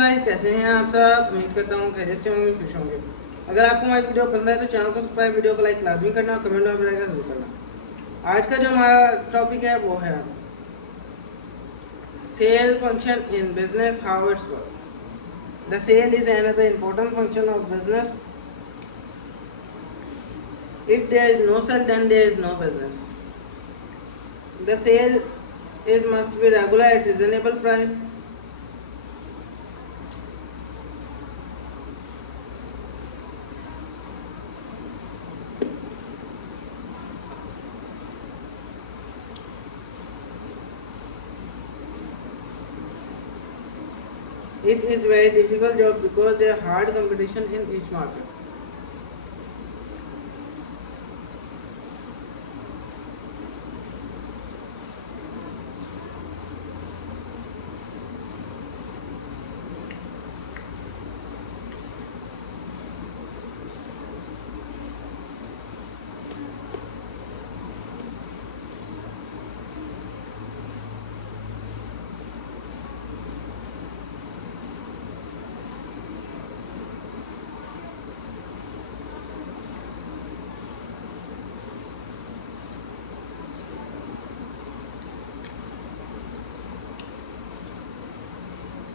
Guys, कैसे हैं आप सब। उम्मीद करता हूँ खैरियत से होंगे, खुश होंगे। अगर आपको हमारी वीडियो पसंद आए तो चैनल को सब्सक्राइब, वीडियो को लाइक लाजमी करना और कमेंट में बेल आइकन जरूर करना। आज का जो हमारा टॉपिक है वो है sale function in business, how its work. The sale is another important function of business. If there is no sale, then there is no business. The sale is must be regular at reasonable price. It is very difficult job because there is hard competition in each market.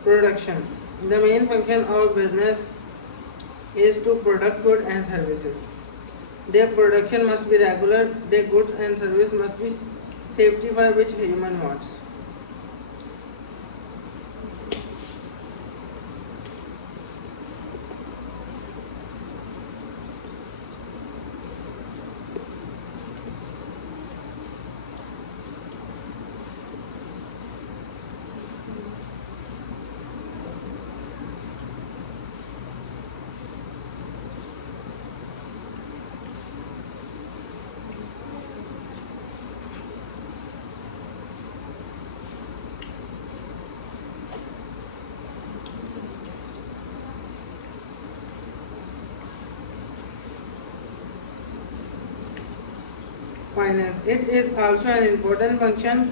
Production. The main function of business is to product goods and services. Their production must be regular. Their goods and service must be safety for which human wants. Finance. It is also an important function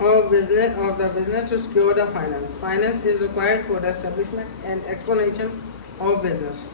of the business to secure the finance. Finance is required for the establishment and expansion of business.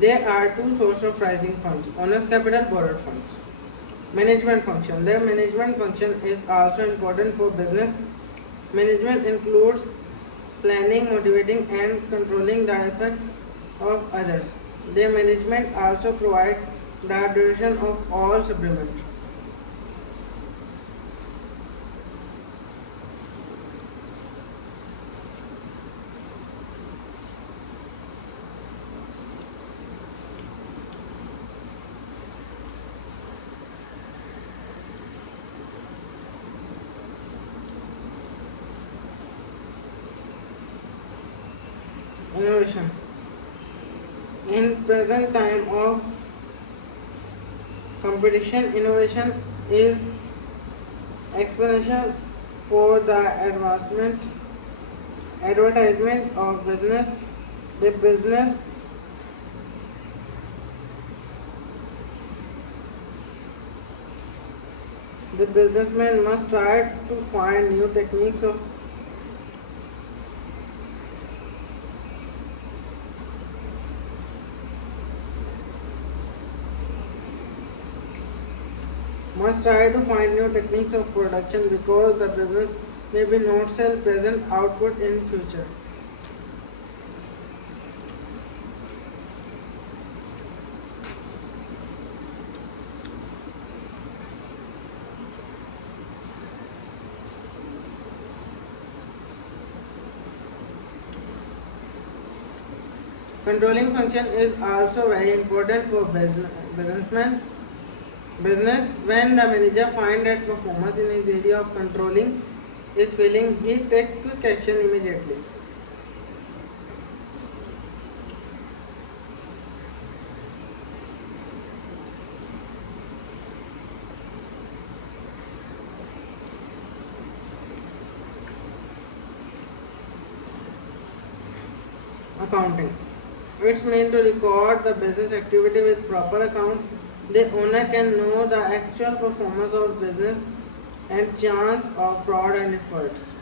There are two sources of rising funds: owner's capital, borrowed funds. Management function. The management function is also important for business. Management includes planning, motivating, and controlling the effect of others. The management also provides the duration of all supplements. Innovation. In present time of competition, innovation is exponential for the advertisement of business. The businessman must try to find new techniques of production because the business may be not sell present output in future. Controlling function is also very important for business. When the manager finds that performance in his area of controlling is failing, he takes quick action immediately. Accounting. It's meant to record the business activity with proper accounts. The owner can know the actual performance of business and chance of fraud and efforts.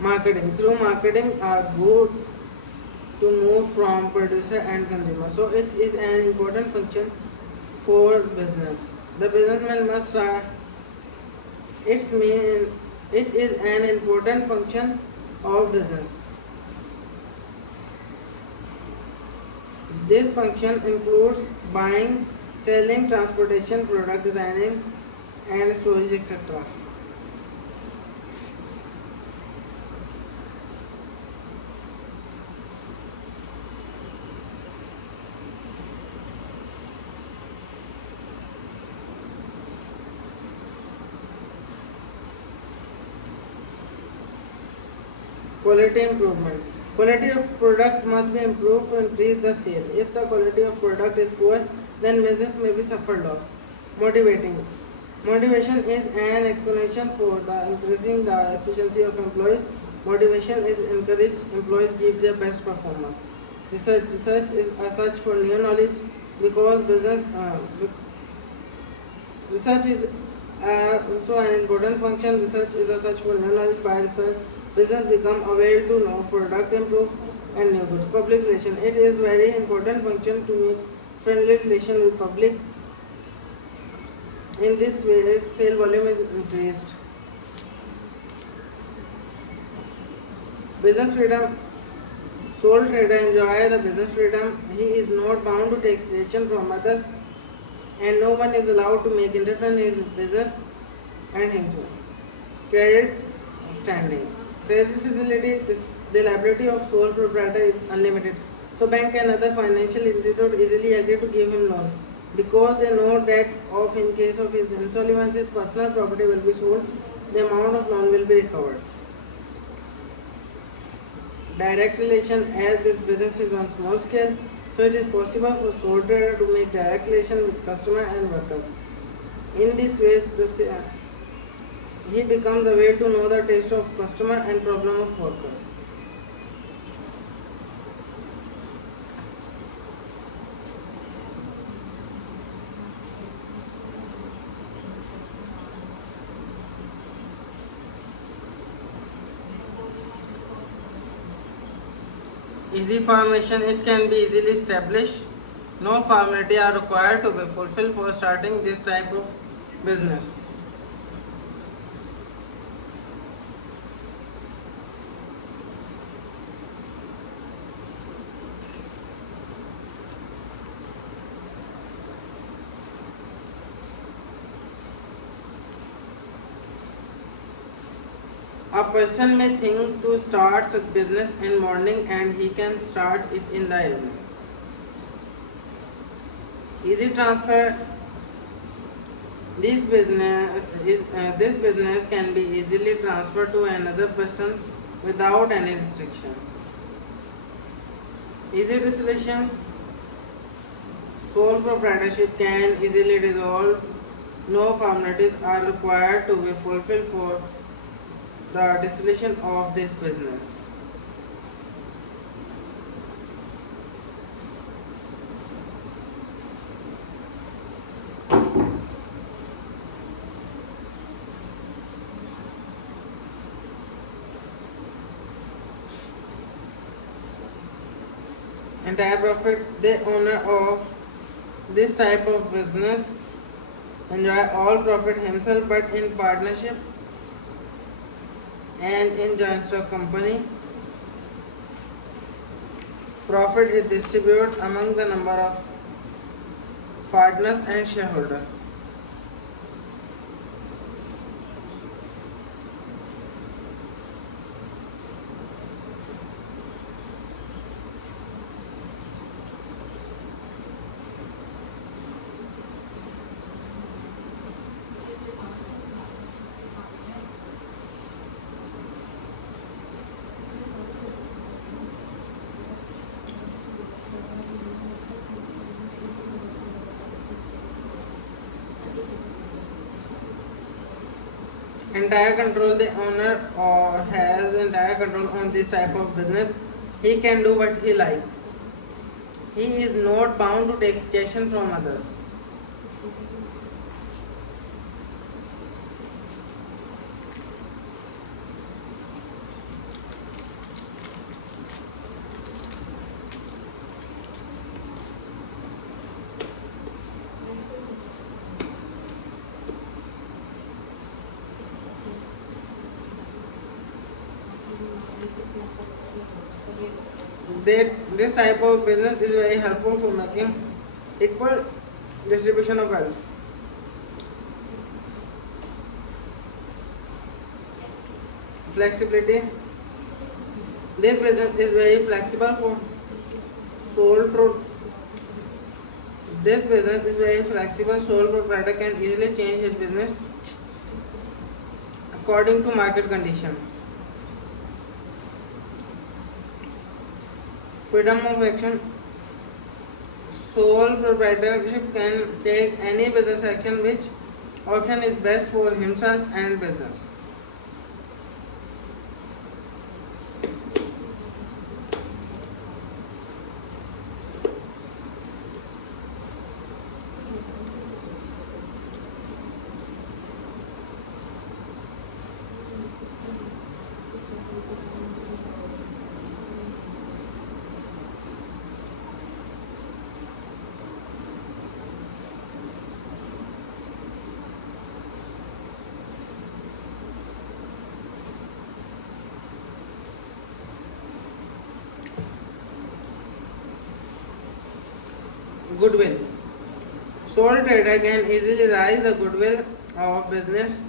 Marketing. Through marketing are good to move from producer and consumer. So it is an important function for business. The businessman must try. It's mean it is an important function of business. This function includes buying, selling, transportation, product designing, and storage, etc. Quality improvement. Quality of product must be improved to increase the sale. If the quality of product is poor, then business may be suffer loss. Motivating. Motivation is an explanation for the increasing the efficiency of employees. Motivation is encouraged employees give their best performance. Research is a search for new knowledge because research is also an important function. Research is a search for new knowledge. By research, business become aware to know product improve and new goods. Public relation. It is very important function to make friendly relation with public. In this way, sale volume is increased. Business freedom. Sole trader enjoy the business freedom. He is not bound to take suggestion from others, and no one is allowed to make interference in his business and himself. Credit standing. Credit facility. The liability of sole proprietor is unlimited. So bank and other financial institute easily agree to give him loan because they know that of in case of his insolvency, his personal property will be sold. The amount of loan will be recovered. Direct relation, as this business is on small scale, so it is possible for sole trader to make direct relation with customer and workers. In this way, he becomes able to know the taste of customer and problem of workers. Easy formation, it can be easily established. No formality are required to be fulfilled for starting this type of business. A person may think to start such business in morning and he can start it in the evening. Easy transfer. This business can be easily transferred to another person without any restriction. Easy dissolution. Sole proprietorship can easily dissolve. No formalities are required to be fulfilled for the dissolution of this business. entire profit. The owner of this type of business enjoy all profit himself, but in partnership and in joint stock company, profit is distributed among the number of partners and shareholders. Entire control. The owner has entire control on this type of business. He can do what he like. He is not bound to take suggestion from others. This type of business is very helpful for making equal distribution of wealth. Flexibility. This business is very flexible for sole pro. This business is very flexible. Sole proprietor can easily change his business according to market condition. Freedom of action. Sole proprietorship can take any business action which option is best for himself and business. Goodwill. Sole trader can easily raise the goodwill of business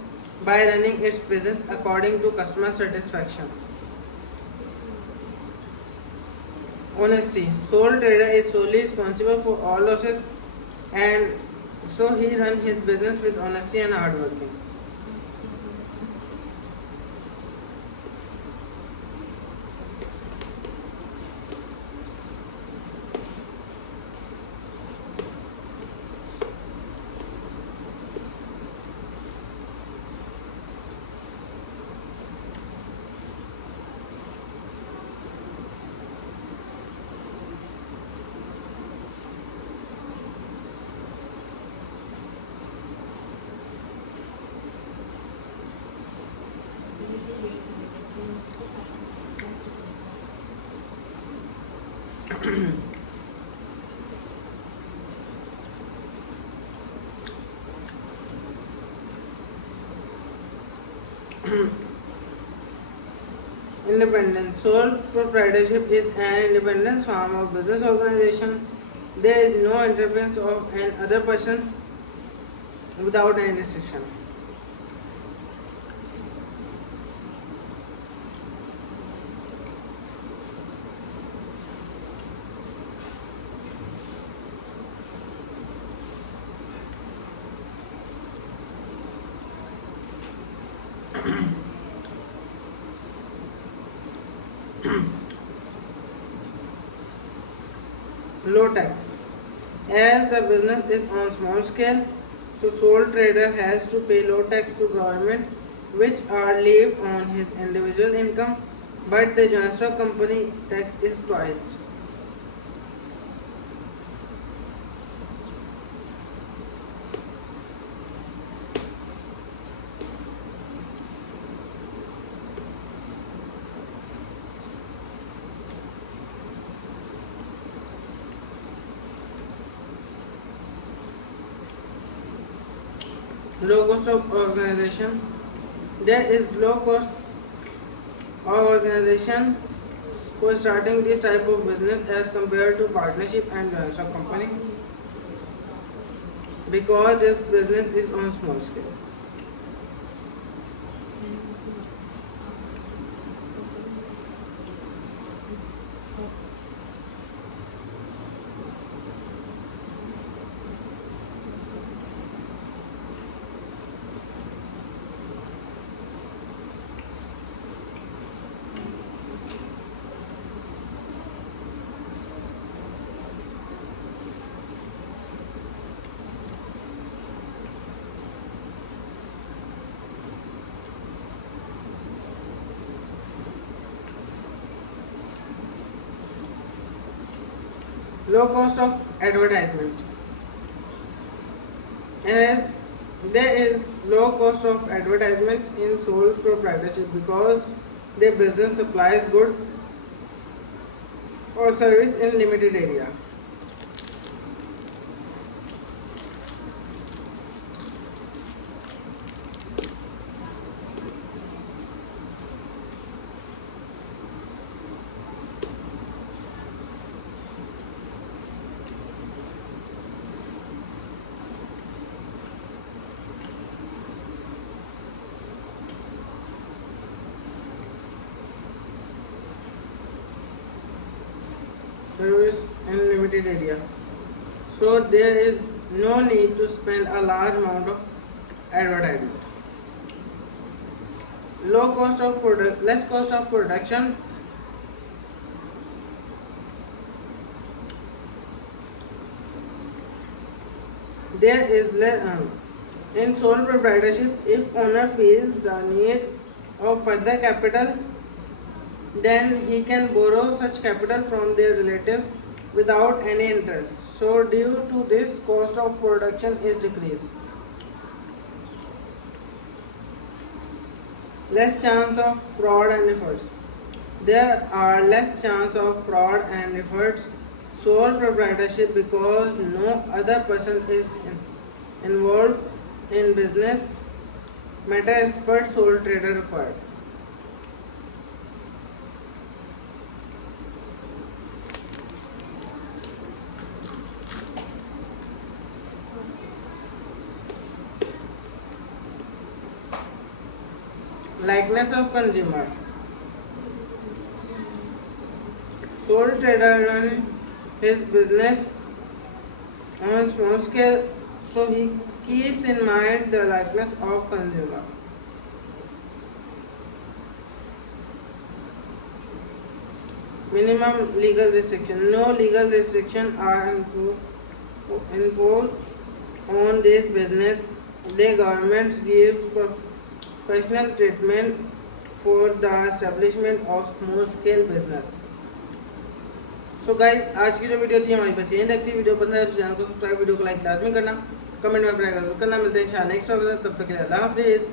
by running its business according to customer satisfaction. Honesty. Sole trader is solely responsible for all losses, and so he runs his business with honesty and hard working. Independence. Sole proprietorship is an independent form of business organization. There is no interference of an other person without any restriction. Low tax. As the business is on small scale, so sole trader has to pay low tax to government, which are levied on his individual income, but the joint stock company tax is twice. low cost of organization. There is low cost of organization for starting this type of business as compared to partnership and joint stock company, because this business is on small scale. Low cost of advertisement. As there is low cost of advertisement in sole proprietorship because their business supplies good or service in limited area. Service in limited area. So there is no need to spend a large amount of advertisement. Less cost of production. There is less in sole proprietorship. If owner feels the need of further capital, then he can borrow such capital from their relative without any interest. So due to this, cost of production is decreased. Less chance of fraud and efforts. There are less chance of fraud and efforts sole proprietorship because no other person is involved in business matter, expert sole trader required. Likeness of consumer. Sole trader run his business on small scale, so he keeps in mind the likeness of consumer. Minimum legal restriction. No legal restriction are enforced on this business. The government gives professional treatment for the establishment of small scale business. So guys, आज की जो video थी हमारी बस यही तक थी। Video पसंद आए तो चैनल को सब्सक्राइब, वीडियो को लाइक लाजमी करना, कमेंट में अपना करना। मिलते हैं इंशाल्लाह नेक्स्ट वीडियो में, तब तक के लिए अल्लाह हाफिज़।